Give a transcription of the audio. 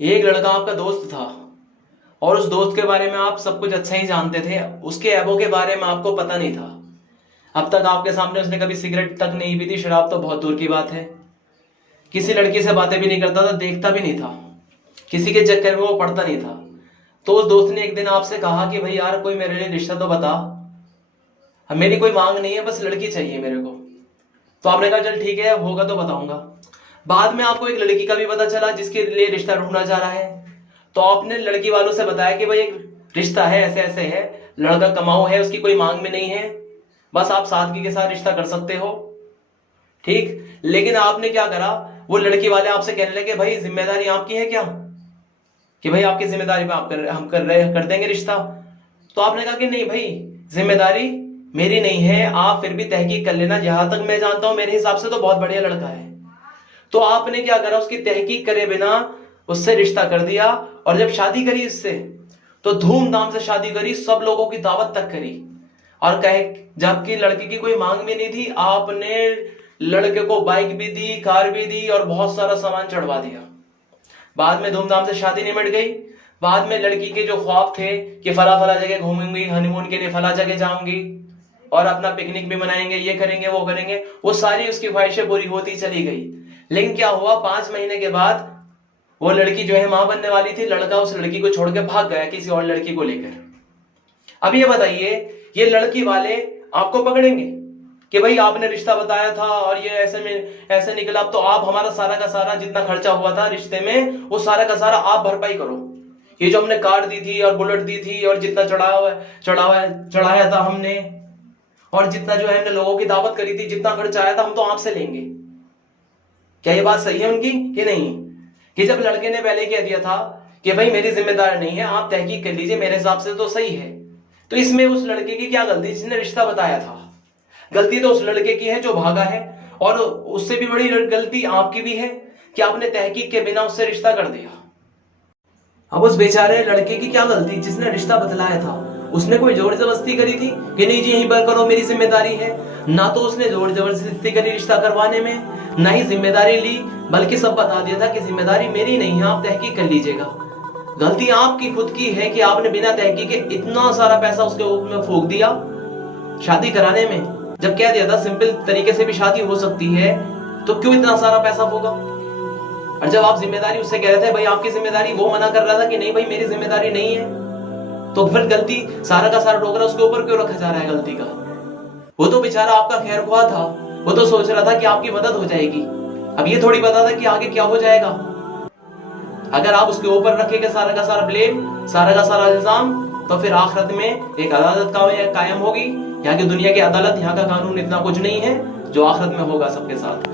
एक लड़का आपका दोस्त था और उस दोस्त के बारे में आप सब कुछ अच्छा ही जानते थे। उसके ऐबों के बारे में आपको पता नहीं था। अब तक आपके सामने उसने कभी सिगरेट तक नहीं पी थी, शराब तो बहुत दूर की बात है। किसी लड़की से बातें भी नहीं करता था, देखता भी नहीं था, किसी के चक्कर में वो पड़ता नहीं था। तो उस दोस्त ने एक दिन आपसे कहा कि भाई यार कोई मेरे लिए रिश्ता तो बता, मेरी कोई मांग नहीं है, बस लड़की चाहिए मेरे को। तो आपने कहा चल ठीक है, होगा तो बताऊंगा। बाद में आपको एक लड़की का भी पता चला जिसके लिए रिश्ता ढूंढा जा रहा है। तो आपने लड़की वालों से बताया कि भाई एक रिश्ता है, ऐसे ऐसे है, लड़का कमाऊ है, उसकी कोई मांग में नहीं है, बस आप सादगी के साथ रिश्ता कर सकते हो। ठीक, लेकिन आपने क्या करा, वो लड़की वाले आपसे कहने लगे भाई जिम्मेदारी आपकी है क्या, कि भाई आपकी जिम्मेदारी पे हम कर देंगे रिश्ता। तो आपने कहा कि नहीं भाई, जिम्मेदारी मेरी नहीं है, आप फिर भी तहकीक कर लेना, जहां तक मैं जानता हूं मेरे हिसाब से तो बहुत बढ़िया लड़का है। तो आपने क्या करा, उसकी तहकीक करे बिना उससे रिश्ता कर दिया। और जब शादी करी इससे तो धूमधाम से शादी करी, सब लोगों की दावत तक करी, और कहे जबकि लड़के की कोई मांग भी नहीं थी, आपने लड़के को बाइक भी दी, कार भी दी और बहुत सारा सामान चढ़वा दिया। बाद में धूमधाम से शादी निमट गई। बाद में लड़की के जो ख्वाब थे कि फला फला जगह घूमूंगी, हनीमून के लिए फला जगह जाऊंगी और अपना पिकनिक भी मनाएंगे, ये करेंगे वो करेंगे, वो सारी उसकी ख्वाहिशें पूरी होती चली गई। लेकिन क्या हुआ, 5 महीने के बाद वो लड़की जो है मां बनने वाली थी, लड़का उस लड़की को छोड़ के भाग गया किसी और लड़की को लेकर। अब ये बताइए, ये लड़की वाले आपको पकड़ेंगे कि भाई आपने रिश्ता बताया था और ये ऐसे निकला, तो आप हमारा सारा का सारा जितना खर्चा हुआ था रिश्ते में, वो सारा का सारा आप भरपाई करो। ये जो हमने कार दी थी और बुलेट दी थी और जितना चढ़ाया था हमने, और जितना जो है हमने लोगों की दावत करी थी, जितना खर्चा आया था, हम तो आपसे लेंगे। क्या ये बात सही है उनकी कि नहीं? कि जब लड़के ने पहले कह दिया था कि भाई मेरी जिम्मेदारी नहीं है, आप तहकीक कर लीजिए, मेरे हिसाब से तो सही है, तो इसमें उस लड़के की क्या गलती जिसने रिश्ता बताया था? गलती तो उस लड़के की है जो भागा है, और उससे भी बड़ी गलती आपकी भी है कि आपने तहकीक के बिना उससे रिश्ता कर दिया। अब उस बेचारे लड़के की क्या गलती जिसने रिश्ता बतलाया था? उसने कोई जोर जबरदस्ती करी थी कि नहीं जी यहीं पर करो, मेरी जिम्मेदारी है? ना तो उसने जोर जबरदस्ती करी रिश्ता करवाने में, ना ही जिम्मेदारी ली, बल्कि सब बता दिया था कि जिम्मेदारी मेरी नहीं है, आप तहकीक कर लीजिएगा। गलती आपकी खुद की है कि आपने बिना तहकीक के इतना सारा पैसा उसके ऊपर में फूंक दिया शादी कराने में। जब कह दिया था सिंपल तरीके से भी शादी हो सकती है, तो क्यों इतना सारा पैसा फूका? और जब आप जिम्मेदारी उससे कह रहे थे भाई आपकी जिम्मेदारी, वो मना कर रहा था कि नहीं भाई मेरी जिम्मेदारी नहीं है, तो फिर गलती सारा का सारा डोगरा उसके ऊपर क्यों रखा जा रहा है गलती का? वो तो बेचारा आपका खैर ख्वाह था, वो तो सोच रहा था कि आपकी मदद हो जाएगी। अब ये थोड़ी पता था कि आगे क्या हो जाएगा। अगर आप उसके ऊपर रखेंगे सारा का सारा ब्लेम, सारा का सारा इल्जाम, तो फिर आखिरत में एक अदालत कायम होगी। यहाँ की दुनिया की अदालत, यहाँ का कानून इतना कुछ नहीं है जो आखिरत में होगा सबके साथ।